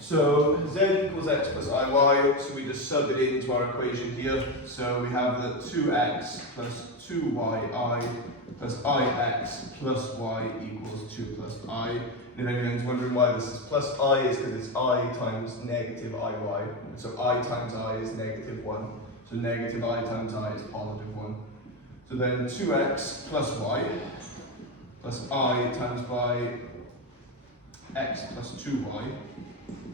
So z equals x plus iy, so we just sub it into our equation here. So we have that 2x plus 2yi plus ix plus y equals 2 plus I. And if anyone's wondering why this is plus I, is because it's I times negative iy. So I times I is negative 1. So negative I times I is positive 1. So then 2x plus y plus I times by x plus 2y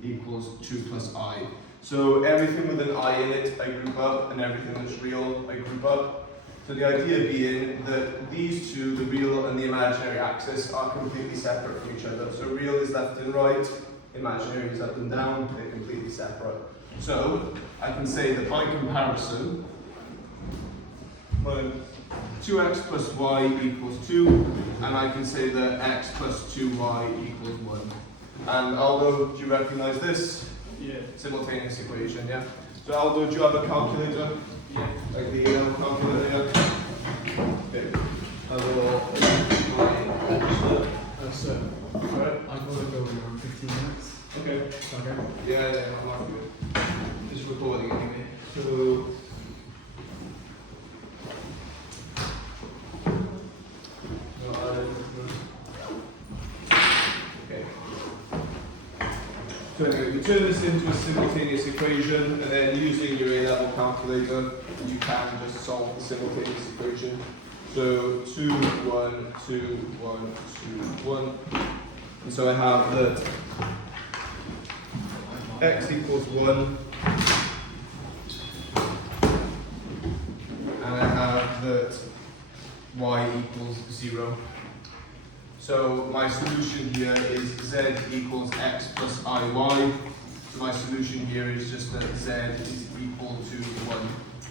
equals 2 plus I. So everything with an I in it, I group up, and everything that's real, I group up. So the idea being that these two, the real and the imaginary axis, are completely separate from each other. So real is left and right, imaginary is up and down, they're completely separate. So I can say that by comparison, when 2x plus y equals 2, and I can say that x plus 2y equals 1. And Aldo, do you recognize this? Yeah. Simultaneous equation, yeah? So Aldo, do you have a calculator? Yeah. Like the calculator, yeah? Okay. I will So, I gotta go in 15 minutes. Okay. Okay. Yeah, I'm not good. Just recording anyway. So okay. So anyway, we turn this into a simultaneous equation, and then using your A-level calculator, you can just solve the simultaneous equation. So 2, 1, 2, 1, 2, 1. And so I have that x equals 1, and I have that y equals 0. So my solution here is z equals x plus iy. So my solution here is just that z is equal to 1.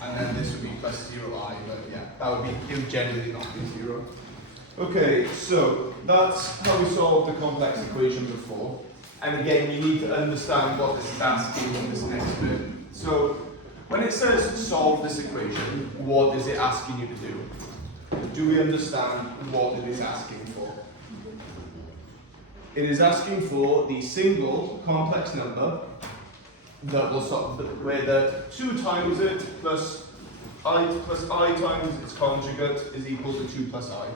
And then this would be plus 0i, but yeah, that would be, it would generally not be 0. Okay, so that's how we solved the complex equation before. And again, you need to understand what this is asking in this next bit. So when it says solve this equation, what is it asking you to do? Do we understand what it is asking for? It is asking for the single complex number that will solve, where the 2 times it plus I times its conjugate is equal to 2 plus I.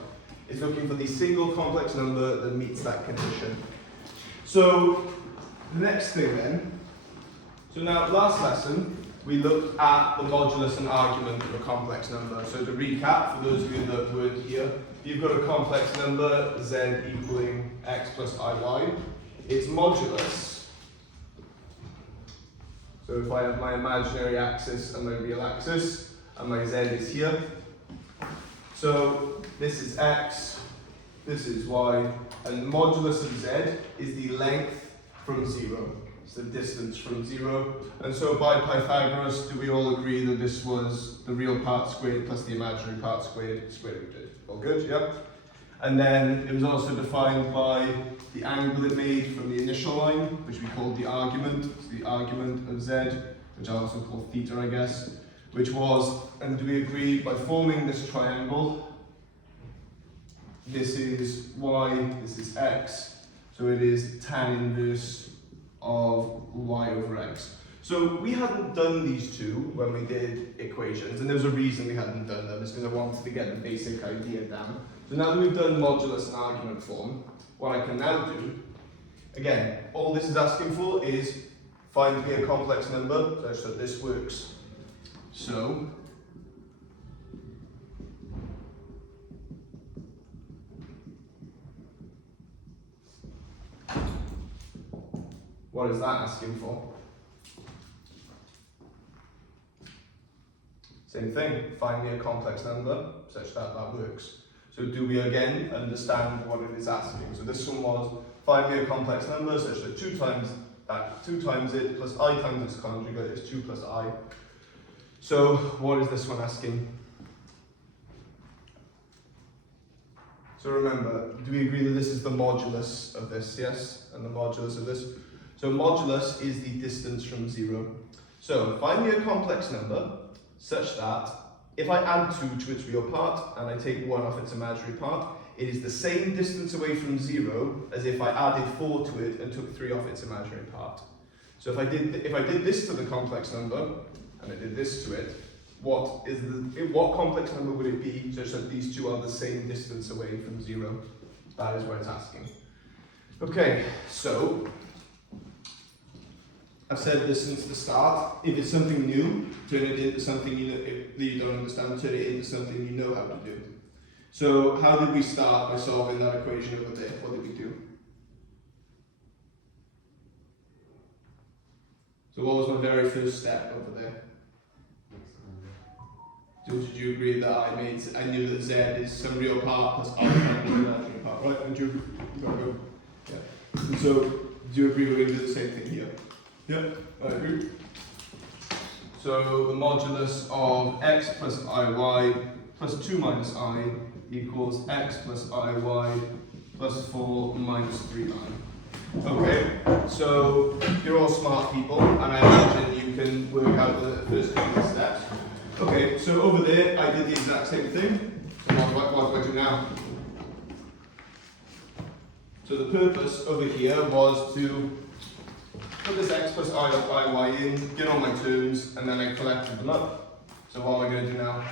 It's looking for the single complex number that meets that condition. So the next thing then, so now last lesson we looked at the modulus and argument of a complex number. So to recap, for those of you that weren't here, you've got a complex number z equaling x plus iy. Its modulus, so if I have my imaginary axis and my real axis, and my z is here, so this is x, this is y, and the modulus of z is the length from 0. It's the distance from 0. And so by Pythagoras, do we all agree that this was the real part squared plus the imaginary part squared, square rooted? All good, yeah? And then it was also defined by the angle it made from the initial line, which we called the argument. So the argument of z, which I also call theta, I guess, which was, and do we agree, by forming this triangle, this is y, this is x, so it is tan inverse of y over x. So we hadn't done these two when we did equations, and there's a reason we hadn't done them, it's because I wanted to get the basic idea down. So now that we've done modulus and argument form, what I can now do, again, all this is asking for is find me a complex number such that this works. So what is that asking for? Same thing, find me a complex number such that that works. So do we again understand what it is asking? So this one was, find me a complex number such that 2 times it plus I times its conjugate is 2 plus I. So what is this one asking? So remember, do we agree that this is the modulus of this, yes? And the modulus of this? So modulus is the distance from 0. So find me a complex number such that if I add 2 to its real part and I take 1 off its imaginary part, it is the same distance away from 0 as if I added 4 to it and took 3 off its imaginary part. So if I did this to the complex number, and I did this to it, what complex number would it be such that these two are the same distance away from 0? That is what it's asking. Okay, so I've said this since the start. If it's something new, turn it into something that you don't understand, turn it into something you know how to do. So how did we start by solving that equation over there? What did we do? So what was my very first step over there? So did you agree that I knew that Z is some real part plus I an imaginary part, right? And you go. Yeah. And so do you agree we're going to do the same thing here? Yeah, I agree. So the modulus of x plus iy plus 2 minus I equals x plus iy plus 4 minus 3i. Okay, so you're all smart people, and I imagine you can work out the first couple of steps. Okay, so over there I did the exact same thing. So what do I do now? So the purpose over here was to put this x plus iy in, get all my terms, and then I collected them up. So what am I going to do now?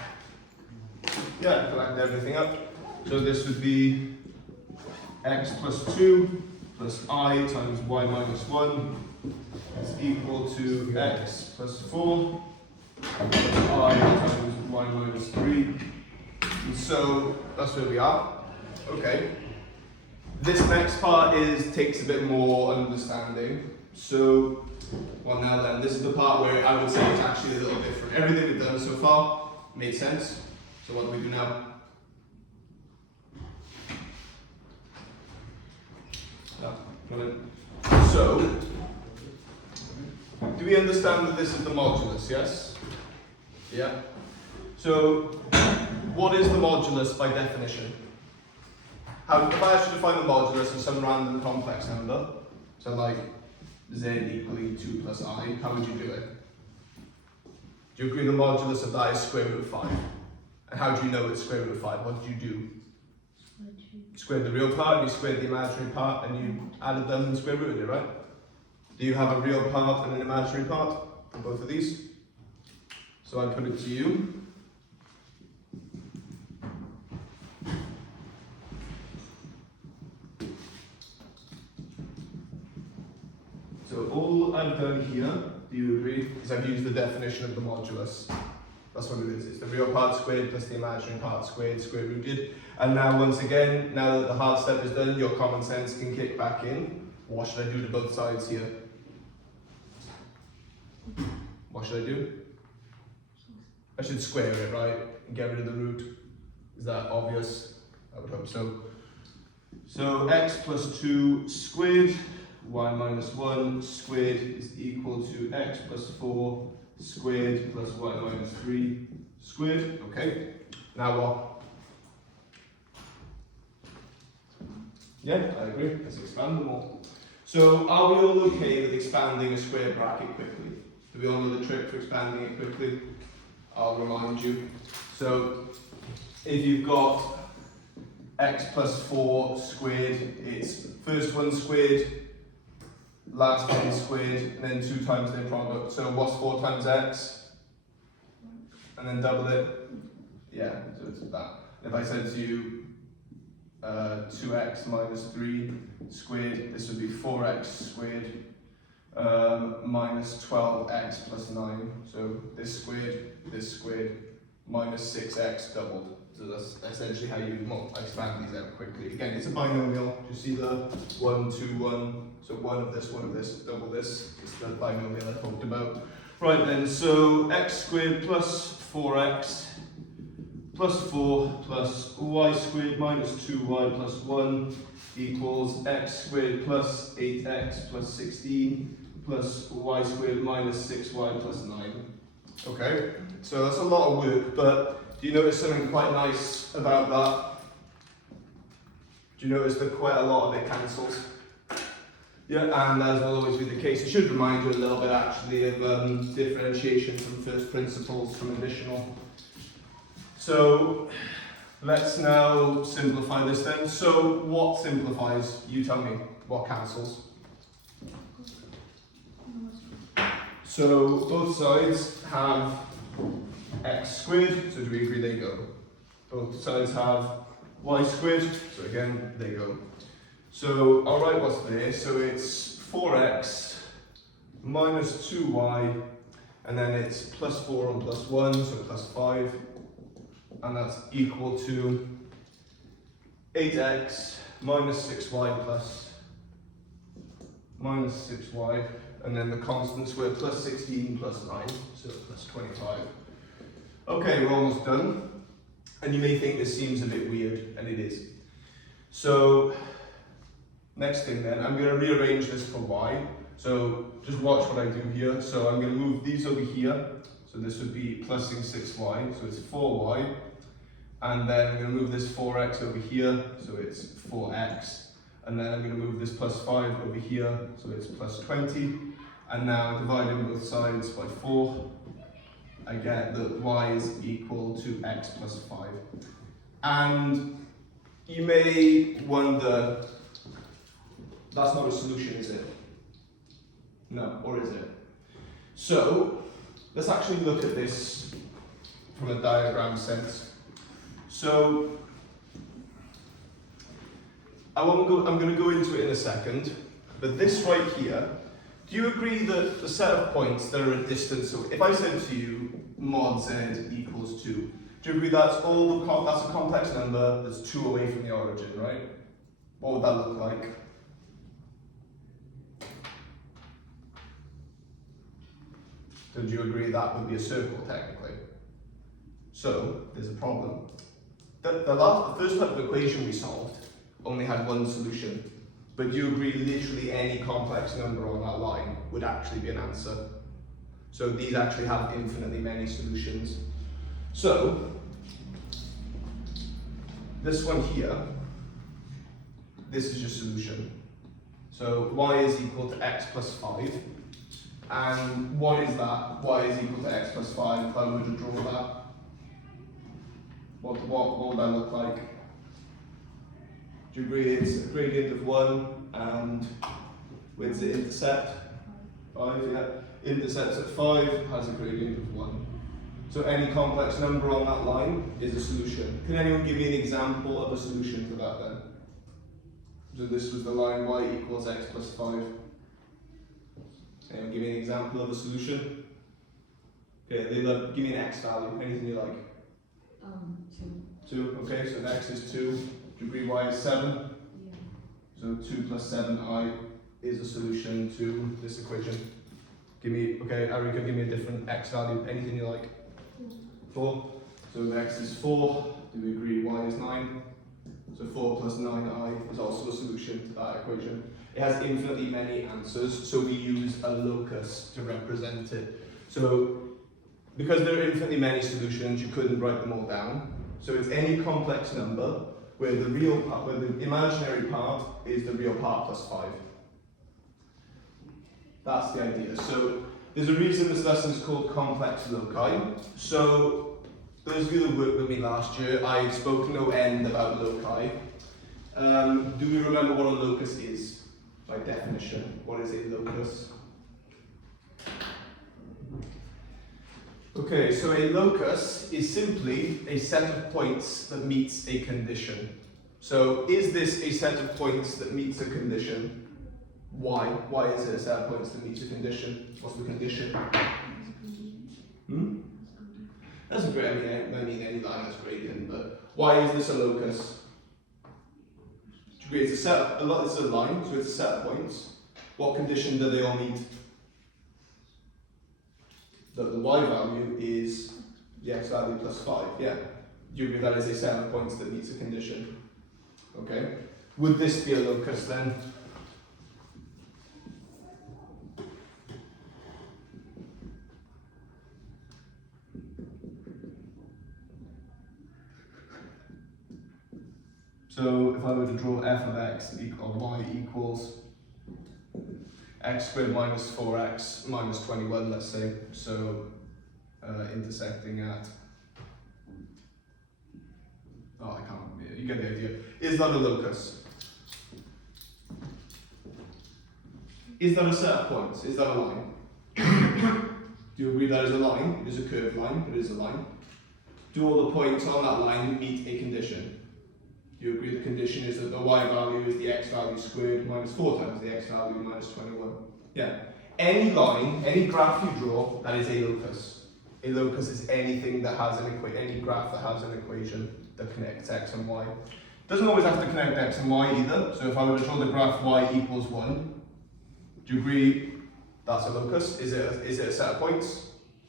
Yeah, collect everything up. So this would be x plus 2 plus I times y minus 1 is equal to x plus 4 plus I times y minus 3. And so that's where we are. Okay. This next part takes a bit more understanding. So, well now then, this is the part where I would say it's actually a little different. Everything we've done so far made sense. So what do we do now? So, do we understand that this is the modulus, yes? Yeah. So, what is the modulus by definition? If I asked you to find the modulus of some random complex number, so like z equaling 2 plus I, how would you do it? Do you agree the modulus of that is square root of 5? And how do you know it's square root of 5? What did you do? Squared the real part, you squared the imaginary part, and you added them and square rooted it, right? Do you have a real part and an imaginary part for both of these? So I put it to you. So all I've done here, do you agree, is I've used the definition of the modulus. That's what it is. It's the real part squared plus the imaginary part squared, square rooted. And now once again, now that the hard step is done, your common sense can kick back in. What should I do to both sides here? What should I do? I should square it, right? And get rid of the root. Is that obvious? I would hope so. So x plus 2 squared, y minus 1 squared is equal to x plus 4 squared plus y minus 3 squared. Okay, now what? Yeah, I agree. Let's expand them all. So are we all okay with expanding a square bracket quickly? Do we all know the trick for expanding it quickly? I'll remind you. So if you've got x plus 4 squared, it's first one squared, last one squared, and then 2 times their product. So what's 4 times x? And then double it. Yeah, so it's that. If I said to you 2x minus 3 squared, this would be 4x squared minus 12x plus 9. So this squared, minus 6x doubled. So that's essentially how you expand these out quickly. Again, it's a binomial. You see the 1, 2, 1. So one of this, double this. It's the binomial I talked about. Right then, so x squared plus 4x plus 4 plus y squared minus 2y plus 1 equals x squared plus 8x plus 16 plus y squared minus 6y plus 9. Okay, so that's a lot of work, but do you notice something quite nice about that? Do you notice that quite a lot of it cancels? Yeah, and as will always be the case, it should remind you a little bit actually of differentiation from first principles, from additional. So let's now simplify this then. So what simplifies? You tell me. What cancels? So both sides have x squared, so do we agree they go? Both sides have y squared, so again, they go. So I'll write what's there, so it's 4x minus 2y, and then it's plus 4 and plus 1, so plus 5, and that's equal to 8x minus 6y plus minus 6y, and then the constants were plus 16 plus 9, so plus 25. Okay, we're almost done. And you may think this seems a bit weird, and it is. So, next thing then, I'm going to rearrange this for y. So, just watch what I do here. So, I'm going to move these over here. So, this would be plusing 6y, so it's 4y. And then I'm going to move this 4x over here, so it's 4x. And then I'm going to move this plus 5 over here, so it's plus 20. And now dividing both sides by 4, I get that y is equal to x plus 5. And you may wonder, that's not a solution, is it? No, or is it? So, let's actually look at this from a diagram sense. So, I'm going to go into it in a second, but this right here, do you agree that the set of points that are at distance, so if I said to you mod z equals 2, do you agree that's that's a complex number that's 2 away from the origin, right? What would that look like? So do you agree that would be a circle technically? So there's a problem. The first type of equation we solved only had one solution. But do you agree literally any complex number on that line would actually be an answer? So these actually have infinitely many solutions. So, this one here, this is your solution. So y is equal to x plus 5. And what is that? Y is equal to x plus 5. If I were to draw that, what would that look like? Do you agree it's a gradient of 1 and where's the intercept? 5, yeah. Intercepts at 5 has a gradient of 1. So any complex number on that line is a solution. Can anyone give me an example of a solution to that then? So this was the line y equals x plus 5. Anyone give me an example of a solution? Okay, give me an x value, anything you like. 2. 2, okay, so x is 2. Do you agree y is 7? Yeah. So 2 plus 7i is a solution to this equation. Give me, okay, Arika, give me a different x value, anything you like. 4. So x is 4. Do we agree y is 9? So 4 plus 9i is also a solution to that equation. It has infinitely many answers, so we use a locus to represent it. So because there are infinitely many solutions, you couldn't write them all down. So it's any complex number where the real part, where the imaginary part is the real part plus 5. That's the idea. So there's a reason this lesson is called complex loci. So those of you that worked with me last year, I spoke no end about loci. Do we remember what a locus is by definition? What is a locus? Okay, so a locus is simply a set of points that meets a condition. So is this a set of points that meets a condition? Why? Why is it a set of points that meets a condition? What's the condition? Doesn't mean any line has gradient, but why is this a locus? It's a line, so it's a set of points. What condition do they all meet? That the y value is the x value plus 5, yeah. Do you agree that is a set of points that meets a condition? Okay. Would this be a locus then? So if I were to draw f of x or y equals x squared minus 4x minus 21, let's say, so intersecting at, I can't remember, you get the idea. Is that a locus? Is that a set of points? Is that a line? Do you agree that is a line? It is a curved line, but it is a line. Do all the points on that line meet a condition? Do you agree the condition is that the y value is the x value squared minus 4 times the x value minus 21? Yeah. Any line, any graph you draw, that is a locus. A locus is anything that has any graph that has an equation that connects x and y. Doesn't always have to connect x and y either. So if I were to draw the graph y equals 1, do you agree that's a locus? Is it a set of points?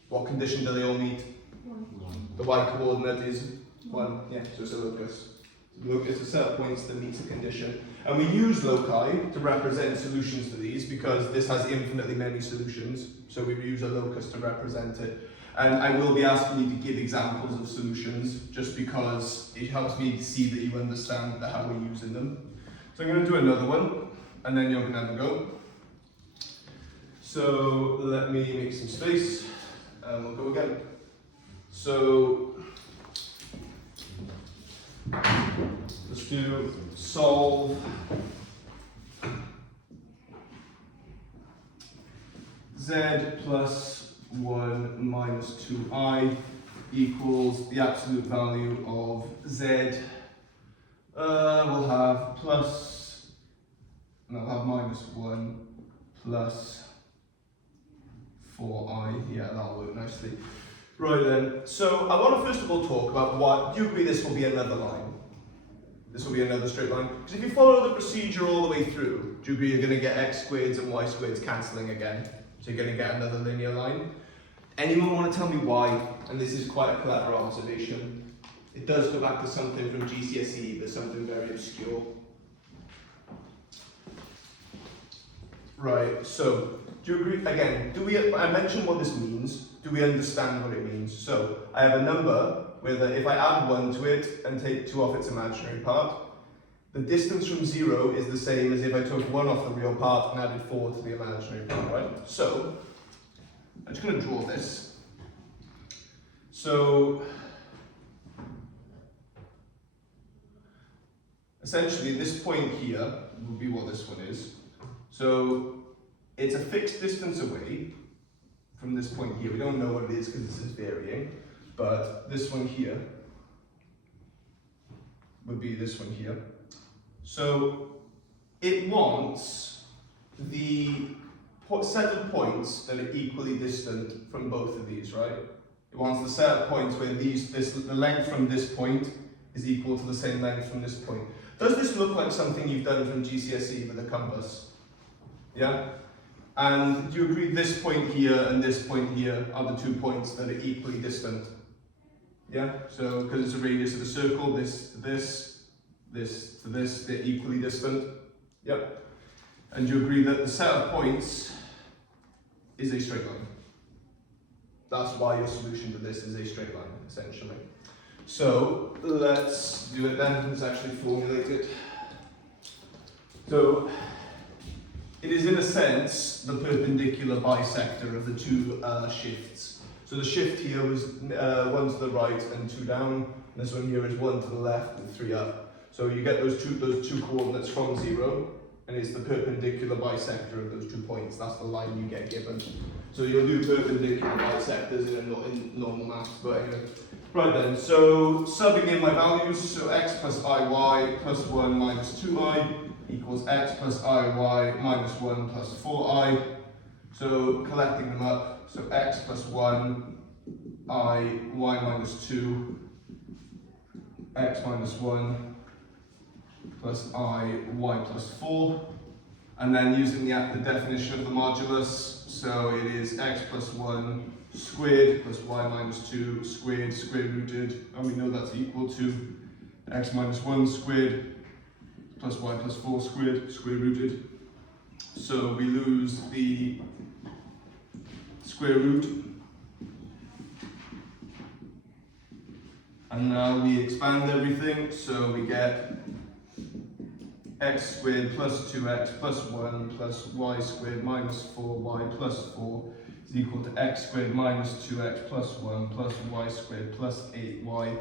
What condition do they all meet? 1. The y coordinate is 1. Yeah, so it's a locus. It's a set of points that meets a condition. And we use loci to represent solutions to these because this has infinitely many solutions. So we use a locus to represent it. And I will be asking you to give examples of solutions just because it helps me to see that you understand how we're using them. So I'm going to do another one and then you're going to have a go. So let me make some space and we'll go again. So let's do solve z plus 1 minus 2I equals the absolute value of z. We'll have minus 1 plus 4I. Yeah, that'll work nicely. Right then, so I want to first of all talk about what, do you agree this will be another line? This will be another straight line? Because if you follow the procedure all the way through, do you agree you're going to get x squareds and y squareds cancelling again? So you're going to get another linear line. Anyone want to tell me why? And this is quite a clever observation. It does go back to something from GCSE, but something very obscure. Right, so, do you agree, again, I mentioned what this means. Do we understand what it means? So, I have a number where if I add 1 to it and take 2 off its imaginary part, the distance from 0 is the same as if I took 1 off the real part and added 4 to the imaginary part, right? So, I'm just going to draw this. So, essentially this point here will be what this one is. So, it's a fixed distance away from this point here. We don't know what it is because this is varying, but this one here would be this one here. So it wants the set of points that are equally distant from both of these, right? It wants the set of points where the length from this point is equal to the same length from this point. Does this look like something you've done from GCSE with a compass? Yeah? And do you agree this point here and this point here are the 2 points that are equally distant? Yeah? So, because it's a radius of a circle, this to this, this to this, they're equally distant. Yep. And do you agree that the set of points is a straight line? That's why your solution to this is a straight line, essentially. So, let's do it then. Let's actually formulate it. So, it is in a sense the perpendicular bisector of the two shifts. So the shift here was 1 to the right and 2 down. And this one here is 1 to the left and 3 up. So you get those two coordinates from 0, and it's the perpendicular bisector of those 2 points. That's the line you get given. So you'll do perpendicular bisectors in normal maths, but anyway. Right then, so subbing in my values, so x plus iy plus 1 minus 2i equals x plus iy minus 1 plus 4i. So collecting them up, so x plus 1, y minus 2, x minus 1 plus y plus 4. And then using the definition of the modulus, so it is x plus 1 squared plus y minus 2 squared, square rooted, and we know that's equal to x minus 1 squared plus y plus 4 squared, square rooted. So we lose the square root. And now we expand everything, so we get x squared plus 2x plus 1 plus y squared minus 4y plus 4 is equal to x squared minus 2x plus 1 plus y squared plus 8y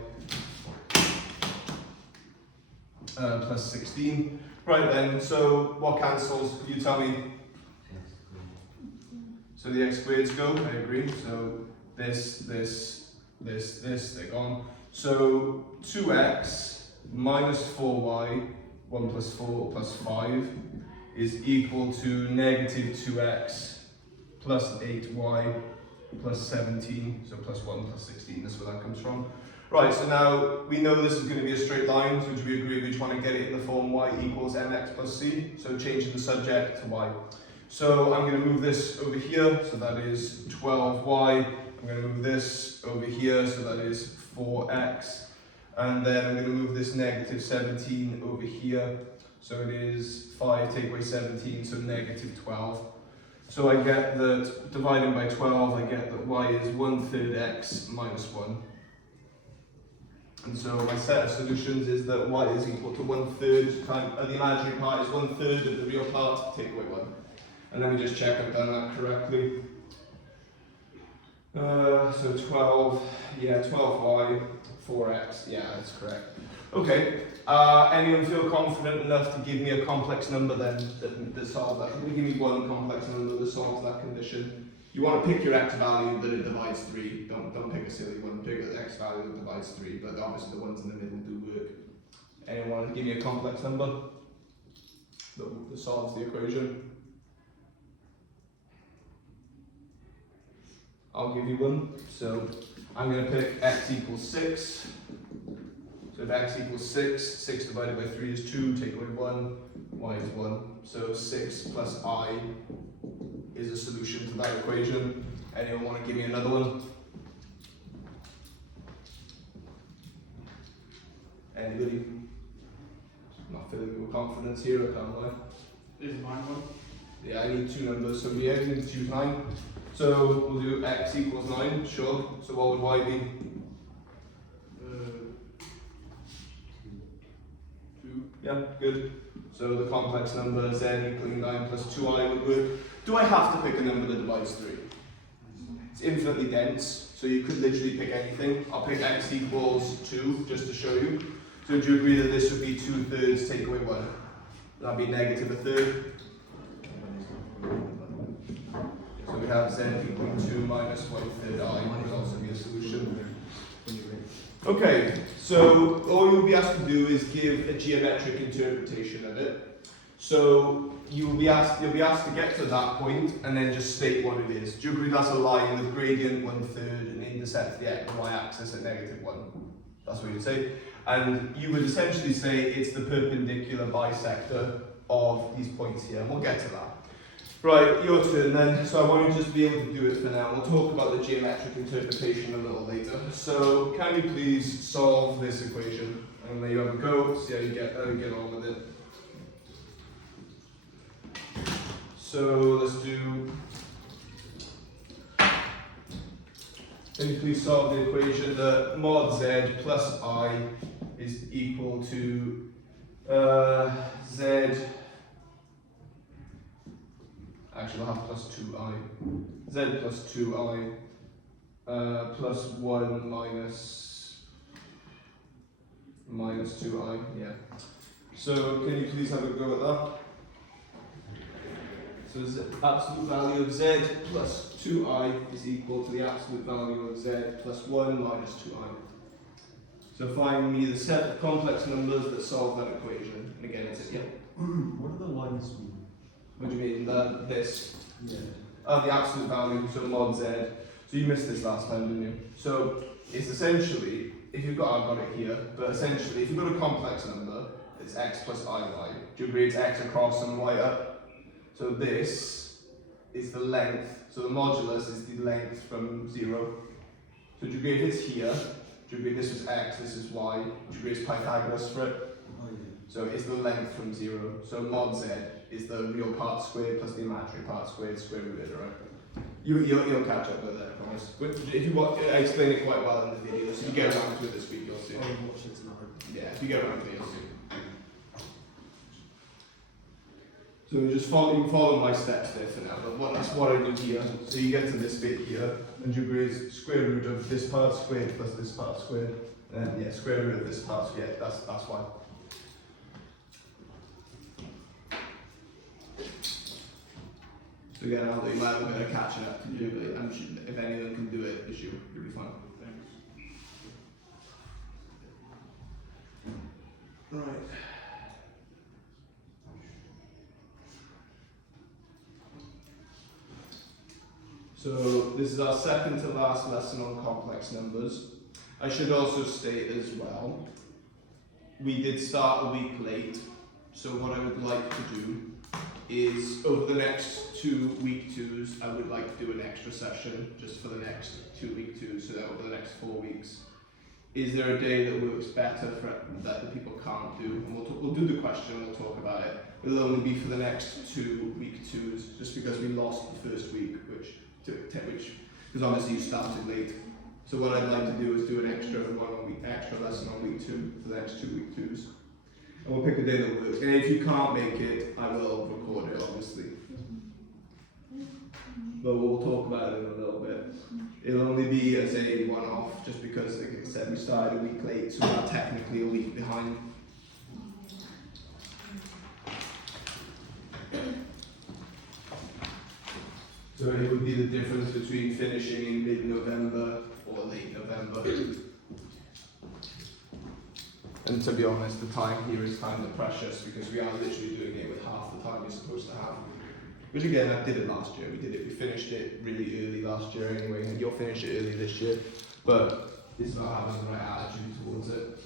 plus 16. Right then, so what cancels? You tell me. So the x squareds go, I agree. So this, they're gone. So 2x minus 4y, 1 plus 4 plus 5, is equal to negative 2x plus 8y plus 17, so plus 1 plus 16, that's where that comes from. Right, so now we know this is going to be a straight line, so we agree we just want to get it in the form y equals mx plus c, so changing the subject to y. So I'm going to move this over here, so that is 12y. I'm going to move this over here, so that is 4x. And then I'm going to move this negative 17 over here, so it is 5 take away 17, so negative 12. So I get that dividing by 12, I get that y is 1/3 x minus 1. And so my set of solutions is that y is equal to 1/3 times, the imaginary part is 1/3 of the real part, take away 1. And let me just check I've done that correctly. So 12, yeah, 12y, 4x, yeah, that's correct. Okay, anyone feel confident enough to give me a complex number then that solves that? Give me one complex number that solves that condition. You want to pick your x value that it divides 3. Don't pick a silly one, pick an x value that divides 3, but obviously the ones in the middle do work. Anyone want to give me a complex number that solves the equation? I'll give you one. So I'm going to pick x equals 6. So if x equals 6, 6 divided by 3 is 2, take away 1, y is 1. So 6 plus I is a solution to that equation. Anyone want to give me another one? Anybody? I'm not feeling with confidence here, I can't lie. Is mine one? Yeah, I need 2 numbers, so yeah, I need to choose 9. So we'll do x equals 9, sure. So what would y be? 2. Yeah, good. So the complex number z equaling 9 plus 2i would work. Do I have to pick a number that divides 3? It's infinitely dense, so you could literally pick anything. I'll pick x equals 2, just to show you. So do you agree that this would be 2/3 take away 1? That'd be negative 1/3. So we have z equaling 2 minus 1/3 I would also be a solution. Okay, so all you'll be asked to do is give a geometric interpretation of it. So you'll be asked to get to that point and then just state what it is. Do you agree that's a line with gradient 1/3 and intersects the x and y axis at -1? That's what you'd say. And you would essentially say it's the perpendicular bisector of these points here. And we'll get to that. Right, your turn then. So I won't just be able to do it for now. We'll talk about the geometric interpretation a little later. So can you please solve this equation? And there you have a go. See how you get on with it. So let's do. Can you please solve the equation that mod z plus I is equal to z. Actually, we'll have plus 2i. Z plus 2i plus 1 minus 2i. Yeah. So can you please have a go at that? So the absolute value of z plus 2i is equal to the absolute value of z plus 1 minus 2i. So find me the set of complex numbers that solve that equation. And again, it's yeah. What are the ones mean? What do you mean? This? Yeah. The absolute value, so mod z. So you missed this last time, didn't you? So it's essentially, if you've got, I've got it here, but essentially, if you've got a complex number, it's x plus iy. Do you agree it's x across and y up? So this is the length, so the modulus is the length from 0. So do you agree if it's here, do you agree this is x, this is y, do you agree it's Pythagoras for it? Oh, yeah. So it's the length from 0. So mod z is the real part squared plus the imaginary part squared, square rooted, right? You'll catch up with it, I promise. If you watch, I explain it quite well in the video, so if you get around to it this week, you'll see. Oh, watch it tonight. Yeah, if you get around to it, you'll see. So you just follow my steps there for now, but that's what I do here. So you get to this bit here, and you agree is square root of this part squared plus this part squared. And yeah, square root of this part squared, that's why. So again, I'll do you might have a bit of catching up to do, but I'm sure if any of them can do it this year, it'll be fun. Thanks. Right. So this is our second to last lesson on complex numbers. I should also state as well, we did start a week late, so what I would like to do is over the next 2 week twos, I would like to do an extra session just for the next 2 week twos, so that over the next 4 weeks. Is there a day that works better for that the people can't do? And we'll do the question, we'll talk about it. It'll only be for the next 2 week twos, just because we lost the first week, because obviously you started late. So what I'd like to do is do an extra lesson on week 2 for the next 2 week twos. And we'll pick a day that works. And if you can't make it, I will record it, obviously. But we'll talk about it in a little bit. It'll only be as a one-off, just because, like I said, we started a week late, so we're technically a week behind. So it would be the difference between finishing in mid-November or late November. And to be honest, the time here is kind of precious because we are literally doing it with half the time you're supposed to have. Which again, I did it last year. We finished it really early last year anyway, and you'll finish it early this year. But it's about having the right attitude towards it.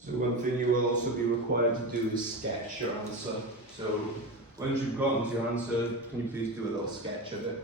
So one thing you will also be required to do is sketch your answer. So once you've gotten to your answer, can you please do a little sketch of it?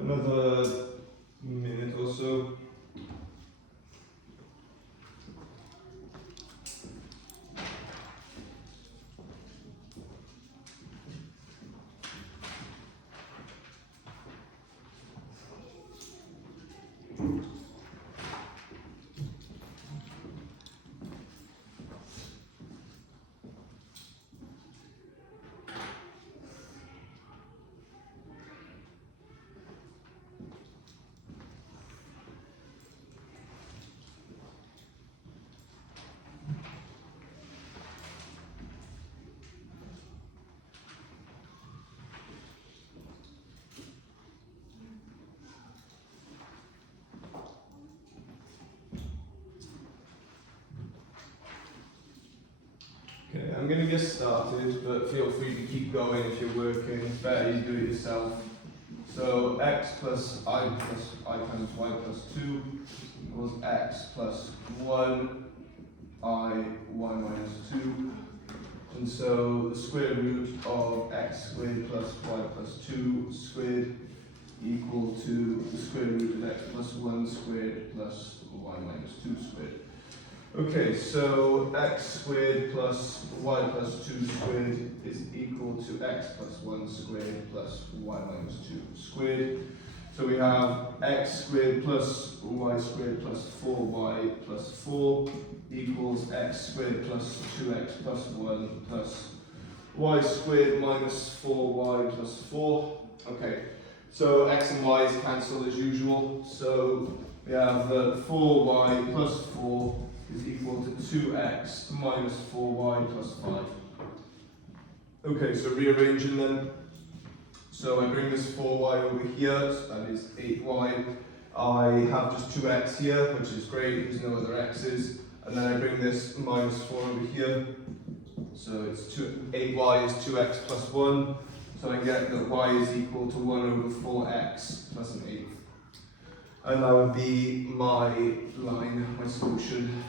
Another minute or so. Okay, I'm going to get started, but feel free to keep going if you're working. It's better you do it yourself. So x plus I times y plus 2 equals x plus 1 y minus 2. And so the square root of x squared plus y plus 2 squared equal to the square root of x plus 1 squared plus y minus 2 squared. Okay, so x squared plus y plus 2 squared is equal to x plus 1 squared plus y minus 2 squared. So we have x squared plus y squared plus 4y plus 4 equals x squared plus 2x plus 1 plus y squared minus 4y plus 4. Okay, so x and y's cancel as usual. So we have 4y plus 4 is equal to 2x minus 4y plus 5. Okay, so rearranging them. So I bring this 4y over here, so that is 8y. I have just 2x here, which is great, there's no other x's. And then I bring this minus 4 over here. So it's 8y is 2x plus 1. So I get that y is equal to 1 over 4x plus an 8th. And that would be my line, my solution.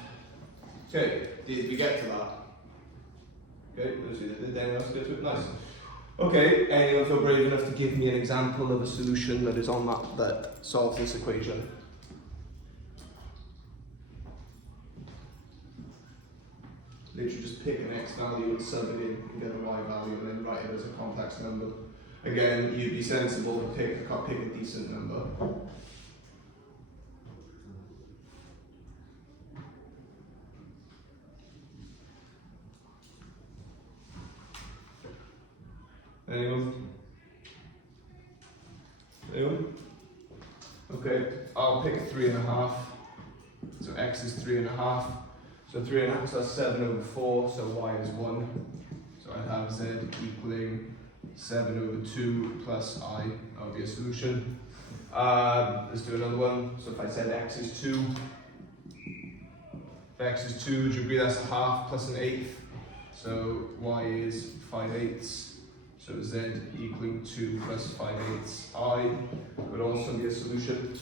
Okay, did we get to that? Okay, let's see, did anyone else get to it? Nice. Okay, anyone feel brave enough to give me an example of a solution that is on that solves this equation? Literally just pick an x value and sub it in and get a y value and then write it as a complex number. Again, you'd be sensible to pick a decent number. Anyone? Anyone? Okay, I'll pick a 3.5. So x is 3.5. So 3.5, so that's 7 over 4, so y is 1. So I have z equaling 7 over 2 plus I. That would be a solution. Let's do another one. So if I said x is 2, if x is 2, do you agree that's a half plus an eighth? So y is 5/8. So z equaling 2 plus 5/8 I would also be a solution.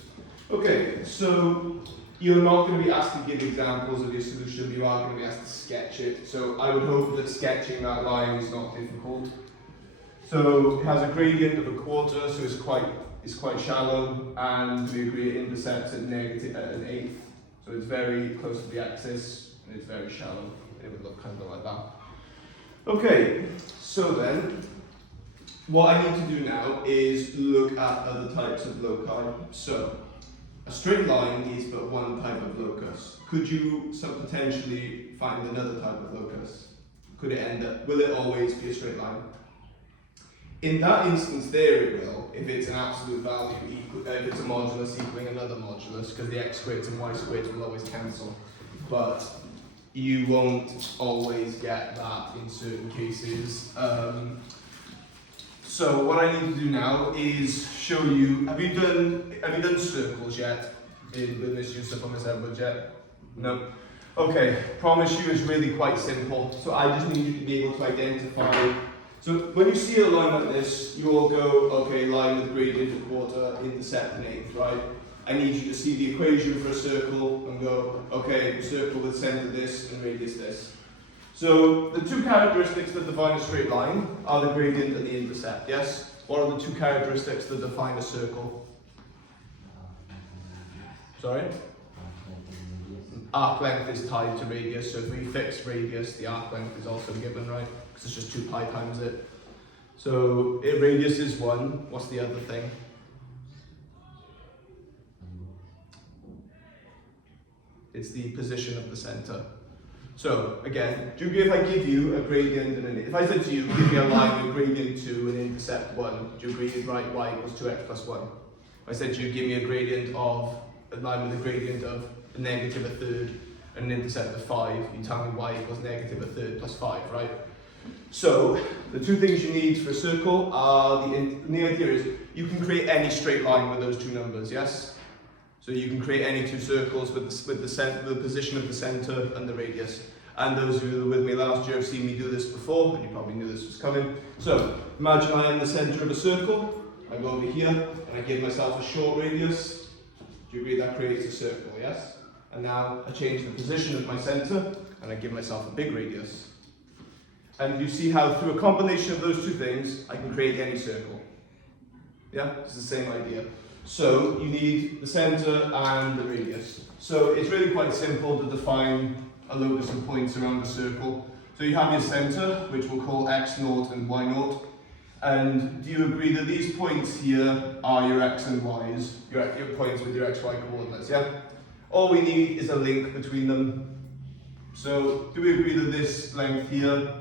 Okay, so you're not going to be asked to give examples of your solution, you are going to be asked to sketch it. So I would hope that sketching that line is not difficult. So it has a gradient of a quarter, so it's quite shallow, and we agree it intersects at an eighth. So it's very close to the axis, and it's very shallow. It would look kind of like that. Okay, so then, what I need to do now is look at other types of loci. So, a straight line is but one type of locus. Could you potentially find another type of locus? Could it end up, will it always be a straight line? In that instance there it will, if it's an absolute value, if it's a modulus equaling another modulus, because the x squared and y squared will always cancel. But you won't always get that in certain cases. So what I need to do now is show you, have you done circles yet? In this use up on this Edward yet? No? Okay, promise you it's really quite simple. So I just need you to be able to identify. So when you see a line like this, you will go, okay, line with gradient a quarter, intersect an eighth, right? I need you to see the equation for a circle and go, okay, circle with centre this and radius this. So the two characteristics that define a straight line are the gradient and the intercept, yes? What are the two characteristics that define a circle? Sorry? Arc length is tied to radius, so if we fix radius, the arc length is also given, right? Because it's just 2 pi times it. So if radius is 1, what's the other thing? It's the position of the centre. So again, do you agree if I give you a gradient and if I said to you, give me a line with gradient 2 and intercept 1, do you agree you'd write y equals 2x plus 1? If I said to you, give me a gradient of a line with a gradient of negative a third and an intercept of 5, you tell me y equals negative a third plus 5, right? So the two things you need for a circle are the idea is you can create any straight line with those two numbers, yes? So you can create any two circles with the position of the centre and the radius. And those who were with me last year have seen me do this before, and you probably knew this was coming. So imagine I am the centre of a circle. I go over here and I give myself a short radius. Do you agree that creates a circle, yes? And now I change the position of my centre. and I give myself a big radius. And you see how through a combination of those two things, I can create any circle. Yeah, it's the same idea. So you need the center and the radius. So it's really quite simple to define a locus of points around the circle. So you have your center, which we'll call x0 and y0. And do you agree that these points here are your x and y's, your points with your xy coordinates, yeah? All we need is a link between them. So do we agree that this length here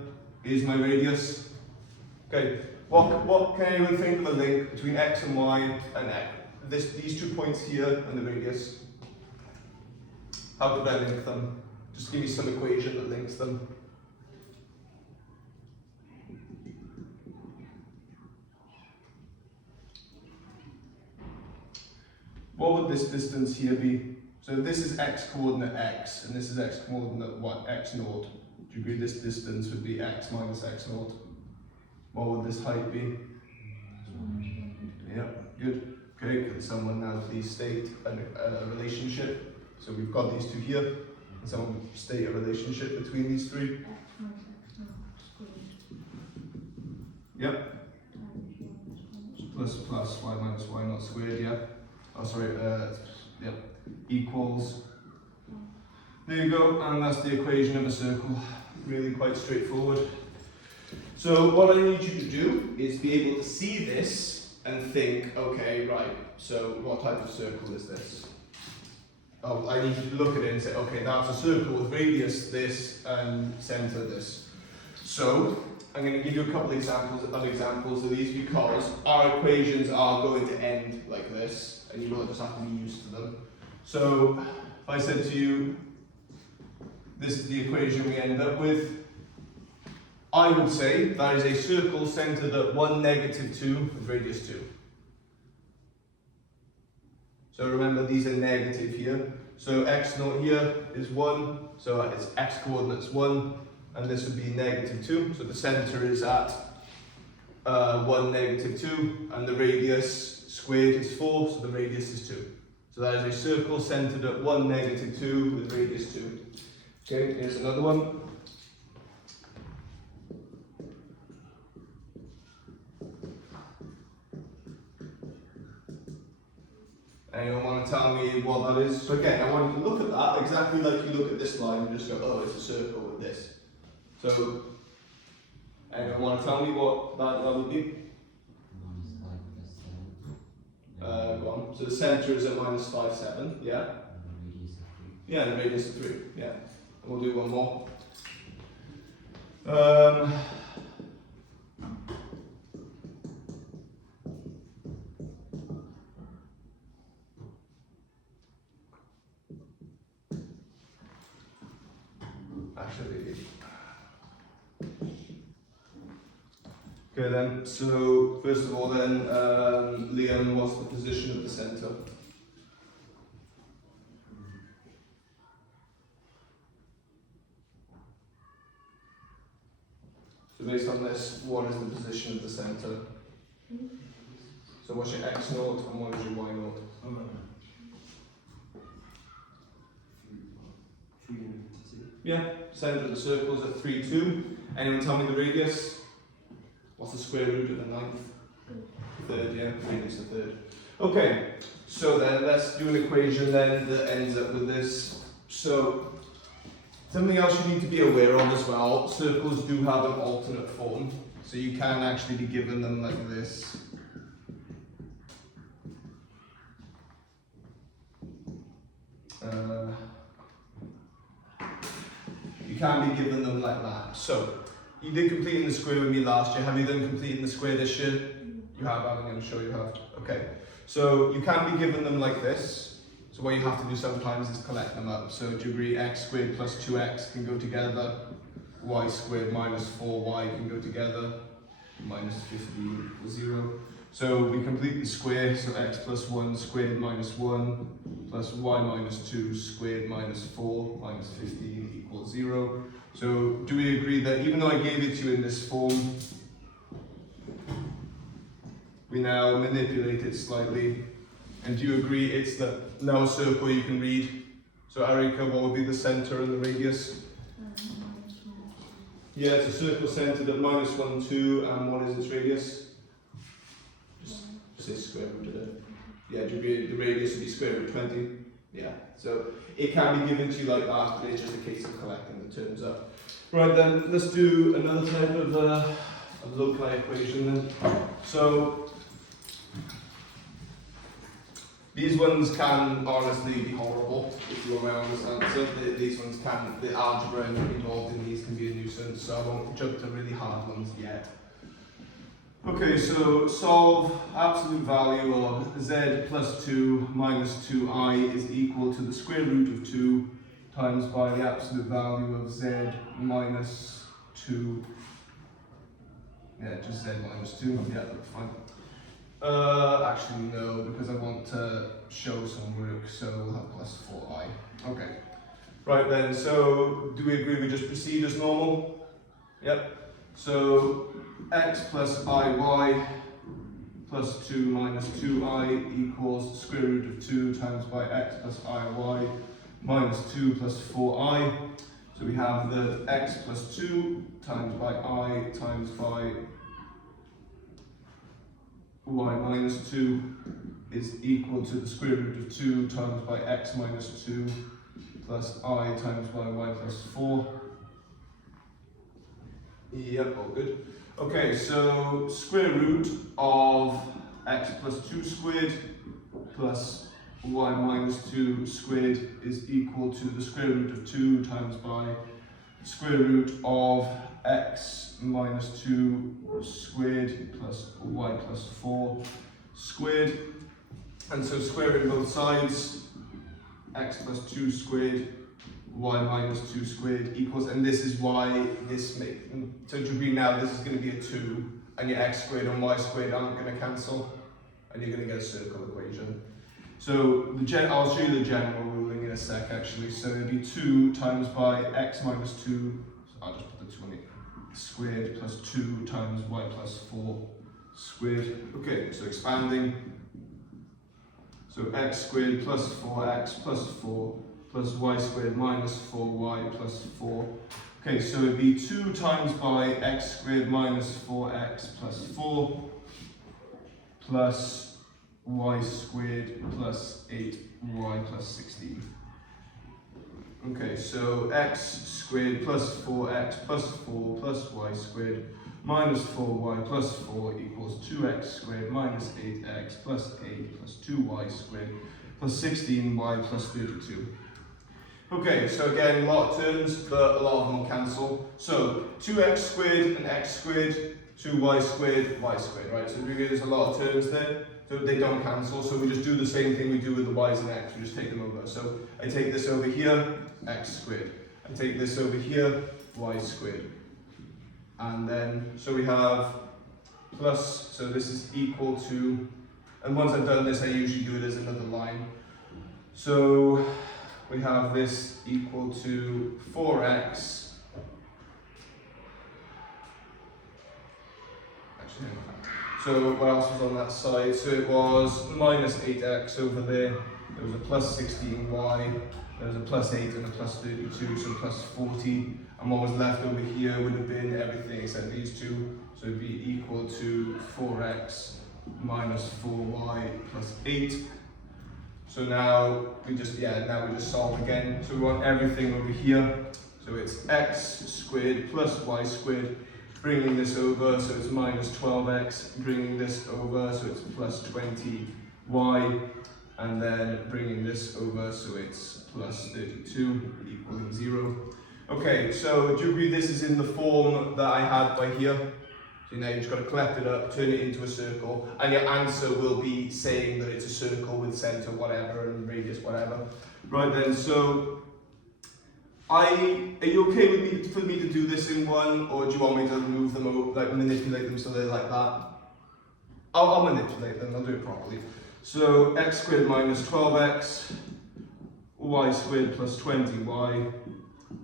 is my radius? Okay, what can anyone think of a link between x and y and these 2 points here and the radius? How could I link them? Just give me some equation that links them. What would this distance here be? So this is x coordinate x, and this is x coordinate x naught. Do you agree this distance would be x minus x naught? What would this height be? Yeah, good. Okay, can someone now please state a relationship? So we've got these two here. Can someone state a relationship between these three? Yep. Plus y minus y naught squared, yeah. Oh, sorry, yep. Equals. There you go, and that's the equation of a circle. Really quite straightforward. So what I need you to do is be able to see this and think, okay, right, so what type of circle is this? Oh, I need you to look at it and say, okay, that's a circle with radius this and center this. So I'm going to give you a couple examples of these because our equations are going to end like this, and you will just have to be used to them. So if I said to you, this is the equation we end up with, I would say that is a circle centered at 1, -2 with radius 2. So remember, these are negative here. So x0 here is 1, so its x coordinates 1, and this would be -2. So the center is at 1, -2, and the radius squared is 4, so the radius is 2. So that is a circle centered at 1, -2 with radius 2. Okay, here's another one. Anyone want to tell me what that is? So again, I want you to look at that exactly like you look at this line and just go, oh, it's a circle with this. So, anyone want to tell me what that would be? Go on. So the centre is at -5, 7, yeah? Yeah, and the radius is 3, yeah. And we'll do one more. Actually, okay then, so first of all then, Liam, what's the position of the centre? So based on this, what is the position of the centre? So what's your x0 and what is your y0? Yeah, centre of the circle is at 3, 2. Anyone tell me the radius? What's the square root of the 9th? Third, yeah, radius of third. Okay, so then let's do an equation then that ends up with this. So something else you need to be aware of as well, circles do have an alternate form. So you can actually be given them like this. You can be given them like that. So, you did completing the square with me last year. Have you done completing the square this year? You have, I'm sure you have. Okay. So, you can be given them like this. So what you have to do sometimes is collect them up. So do you agree x squared plus 2x can go together? Y squared minus 4y can go together. Minus 15 equals 0. So we complete the square, so x plus 1 squared minus 1 plus y minus 2 squared minus 4 minus 15 equals 0. So do we agree that even though I gave it to you in this form, we now manipulate it slightly? And do you agree it's now a circle you can read? So Erika, what would be the center and the radius? Yeah, it's a circle centered at -1, 2, and what is its radius? Just say square root of it. Yeah, the radius would be square root 20. Yeah, so it can be given to you like that, but it's just a case of collecting the terms up. Right then, let's do another type of loci equation then. So these ones can honestly be horrible if you're around this answer. These ones can, the algebra involved in these can be a nuisance, so I won't jump to really hard ones yet. Okay, so solve absolute value of z plus 2 minus 2i is equal to the square root of 2 times by the absolute value of z minus 2. Yeah, just z minus 2. Yeah, that's fine. Actually no, because I want to show some work, so we'll have plus 4i. Okay. Right then, so do we agree we just proceed as normal? Yep. So x plus iy plus 2 minus 2i equals square root of 2 times by x plus iy minus 2 plus 4i. So we have that x plus 2 times by I times by y minus 2 is equal to the square root of 2 times by x minus 2 plus I times by y plus 4. Yep, all good. Okay, so square root of x plus 2 squared plus y minus 2 squared is equal to the square root of 2 times by square root of x minus 2 squared plus y plus 4 squared. And so squaring both sides, x plus 2 squared, y minus 2 squared equals, and this is why this makes, so to be now this is going to be a 2, and your x squared and y squared aren't going to cancel, and you're going to get a circle equation. So I'll show you the general ruling in a sec actually. So it'd be 2 times by x minus 2, so I'll just put the 2 on it, squared plus 2 times y plus 4 squared. Okay, so expanding. So x squared plus 4x plus 4 plus y squared minus 4y plus 4. Okay, so it'd be 2 times by x squared minus 4x plus 4 plus y squared plus 8y plus 16. Okay, so x squared plus 4x plus 4 plus y squared minus 4y plus 4 equals 2x squared minus 8x plus 8 plus 2y squared plus 16y plus 32. Okay, so again, a lot of terms, but a lot of them will cancel. So 2x squared and x squared, 2y squared, y squared, right? So there's a lot of terms there, so they don't cancel. So we just do the same thing we do with the y's and x, we just take them over. So I take this over here, x squared. I take this over here, y squared. And then, so we have plus, so this is equal to, and once I've done this, I usually do it as another line. So we have this equal to 4x. Actually, so what else was on that side? So it was minus 8x over there. There was a plus 16y. There was a plus 8 and a plus 32, so plus 40. And what was left over here would have been everything except these two. So it'd be equal to 4x minus 4y plus 8. So now we just solve again. So we want everything over here. So it's x squared plus y squared. Bringing this over, so it's minus 12x. Bringing this over, so it's plus 20y. And then bringing this over, so it's plus 32 equaling 0. Okay, so do you agree this is in the form that I had by here? So now you've just got to collect it up, turn it into a circle, and your answer will be saying that it's a circle with centre whatever and radius whatever. Right then, so are you okay for me to do this in one, or do you want me to move them over, like manipulate them so they're like that? I'll manipulate them, I'll do it properly. So x squared minus 12x, y squared plus 20y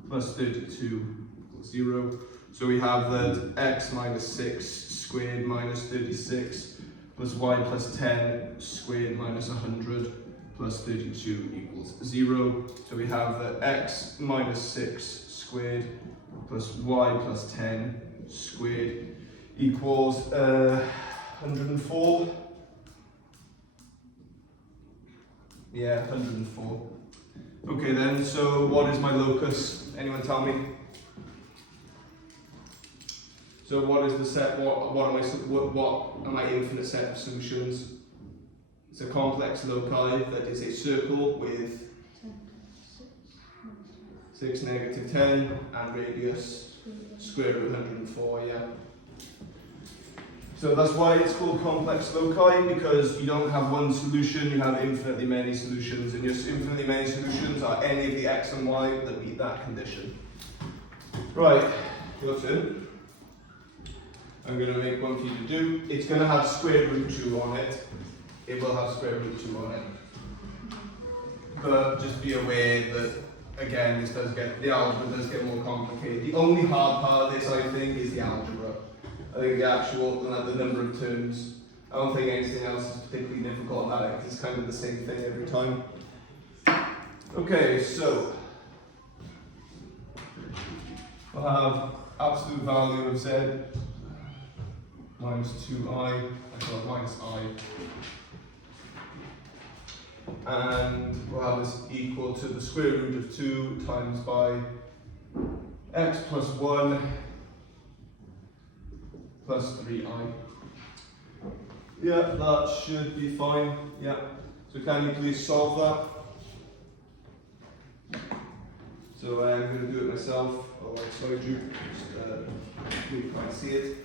plus 32 equals 0. So we have that x minus 6 squared minus 36 plus y plus 10 squared minus 100 plus 32 equals 0. So we have that x minus 6 squared plus y plus 10 squared equals 104. Yeah, 104. Okay then, so what is my locus? Anyone tell me? So what is the set, what are my infinite set of solutions? It's a complex loci that is a circle with 6, negative 10 and radius square root 104, yeah. So that's why it's called complex loci, because you don't have one solution, you have infinitely many solutions, and your infinitely many solutions are any of the x and y that meet that condition. Right, your turn. I'm going to make one for you to do. It's going to have square root 2 on it. It will have square root 2 on it. But just be aware that, again, the algebra does get more complicated. The only hard part of this, I think, is the algebra. I think the actual, the number of terms. I don't think anything else is particularly difficult about it, because it's kind of the same thing every time. Okay, so we'll have absolute value of z minus 2i, minus I. And we'll have this equal to the square root of 2 times by x plus 1 plus 3i. Yeah, that should be fine. Yeah. So can you please solve that? So I'm going to do it myself. Alongside you. Just you can't see it.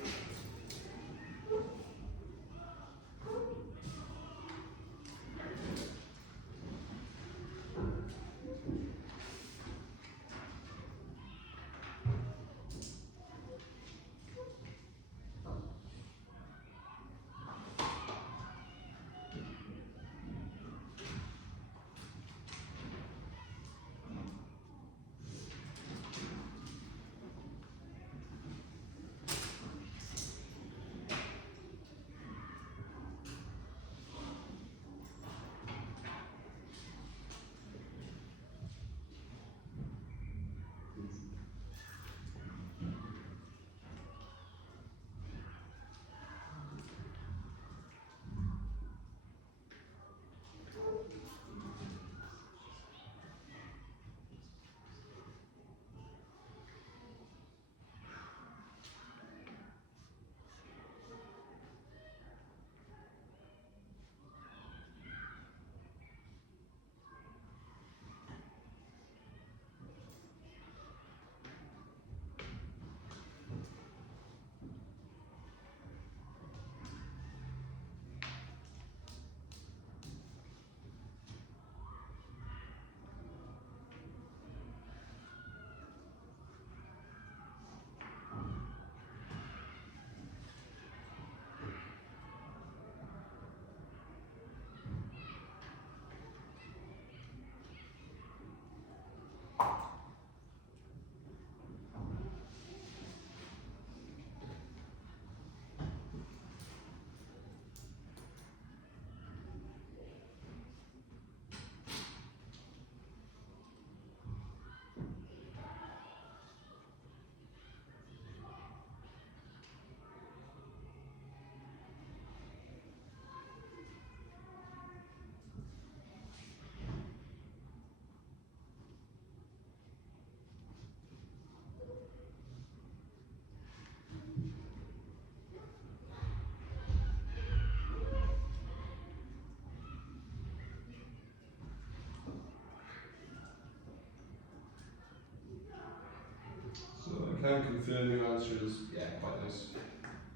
I can confirm your answer is, yeah, quite nice.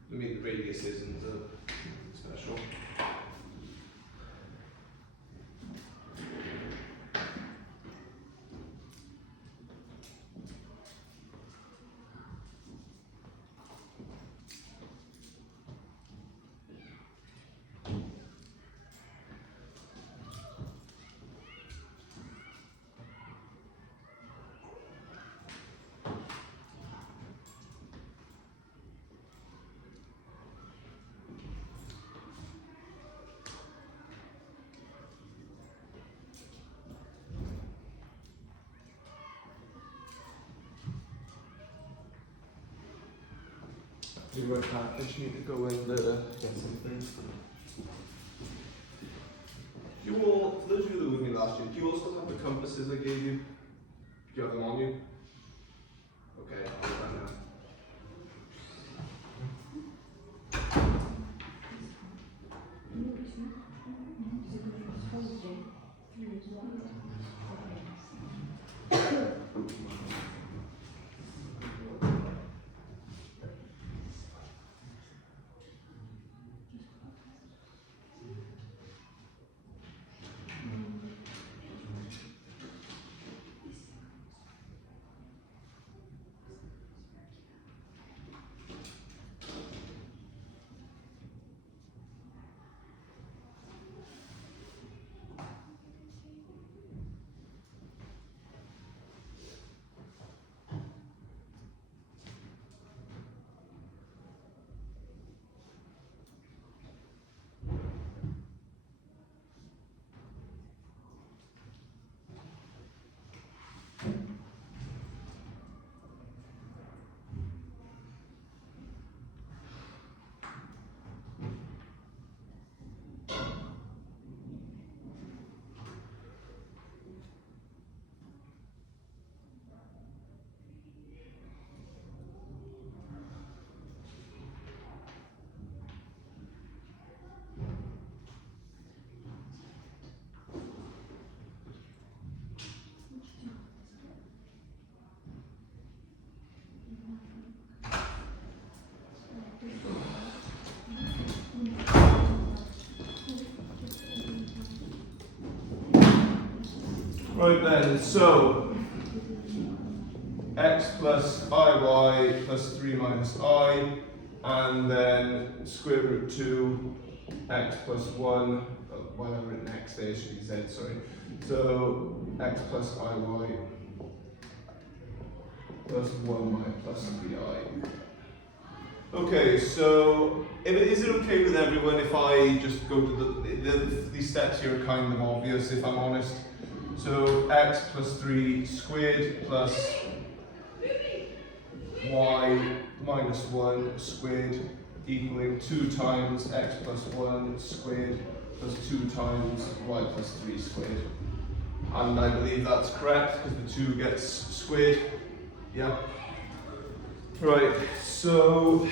I mean, the radius isn't special. We wrote that. I just need to go in there, get something. Do you all, for those of you that were with me last year, do you all still have the compasses I gave you? Do you have them on you? Okay, I'll do that now. Right then, so x plus iy plus 3 minus I, and then square root 2 x plus 1, well I've written x there, it should be z, sorry. So x plus iy plus 1y plus 3i. Okay, so is it okay with everyone if I just go to these steps here are kind of obvious if I'm honest. So x plus 3 squared plus y minus 1 squared equaling 2 times x plus 1 squared plus 2 times y plus 3 squared. And I believe that's correct because the 2 gets squared. Yeah. Right, so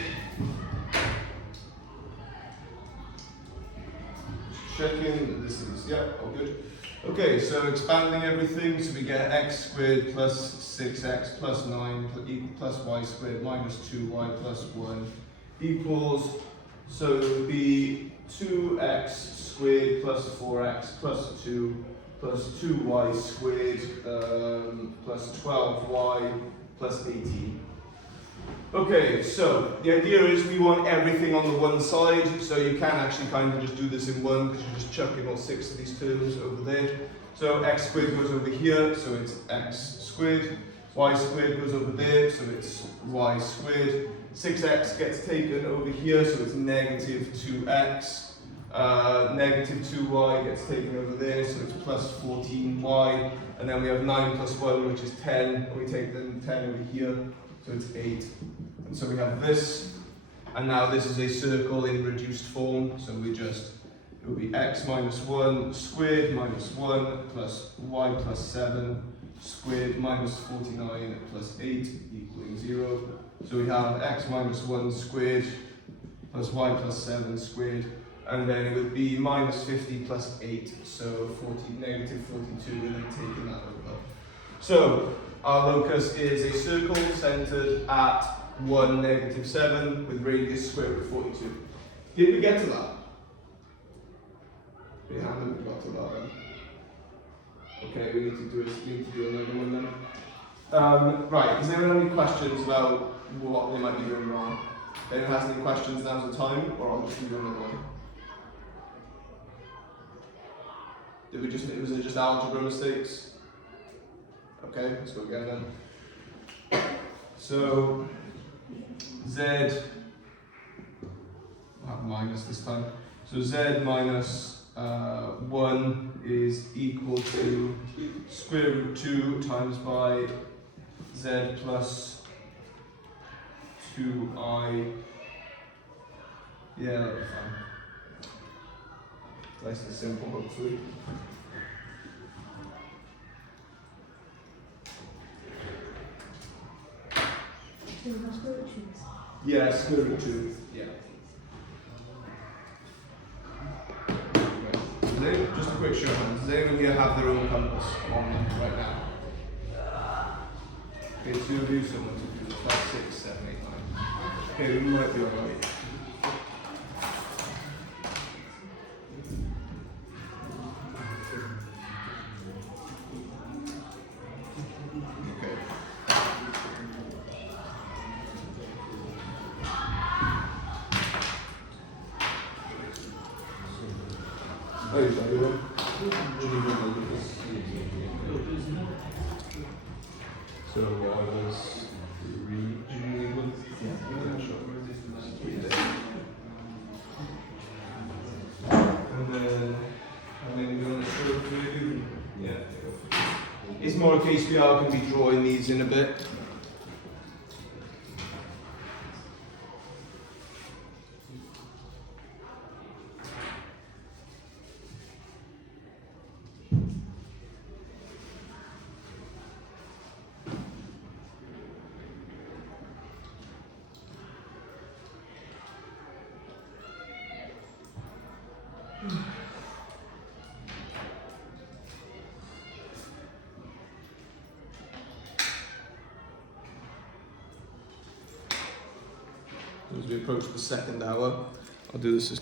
checking this is, yeah, all good. Okay, so expanding everything, so we get x squared plus 6x plus 9 plus y squared minus 2y plus 1 equals, so it would be 2x squared plus 4x plus 2 plus 2y squared plus 12y plus 18. Okay, so the idea is we want everything on the one side, so you can actually kind of just do this in one because you're just chucking all 6 of these terms over there. So x squared goes over here, so it's x squared. Y squared goes over there, so it's y squared. 6x gets taken over here, so it's negative 2x. Negative 2y gets taken over there, so it's plus 14y. And then we have 9 plus 1, which is 10. And we take the 10 over here, so it's 8. And so we have this, and now this is a circle in reduced form, so we just, it will be x minus 1 squared minus 1 plus y plus 7 squared minus 49 plus 8 equaling 0. So we have x minus 1 squared plus y plus 7 squared, and then it would be minus 50 plus 8, so negative 42, and then taking that over. So our locus is a circle centered at 1, negative 7 with radius square root 42. Did we get to that? We haven't got to that then. Okay, we need to do another one then. Right, is there any questions about what they might be doing wrong? If anyone has any questions, now's the time, or I'll just do another one. Was it just algebra mistakes? Okay, let's go again then. So, z, I'll have minus this time. So z minus 1 is equal to square root 2 times by z plus 2i Yeah, that'll be fine. Nice and simple, hopefully. Yeah, square root 2. Yeah. Just a quick show of hands. Does anyone here have their own compass on them right now? Okay, so you'll do someone to do this. 5, 6, 7, 8, 9. Okay, we might be alright. Okay. Oh, is that your one? So I was 3. Do you need one? Yeah, sure. 3 there. And then we're going to show through. Yeah. It's more a case we are going to be drawing these in a bit. As we approach the second hour, I'll do this as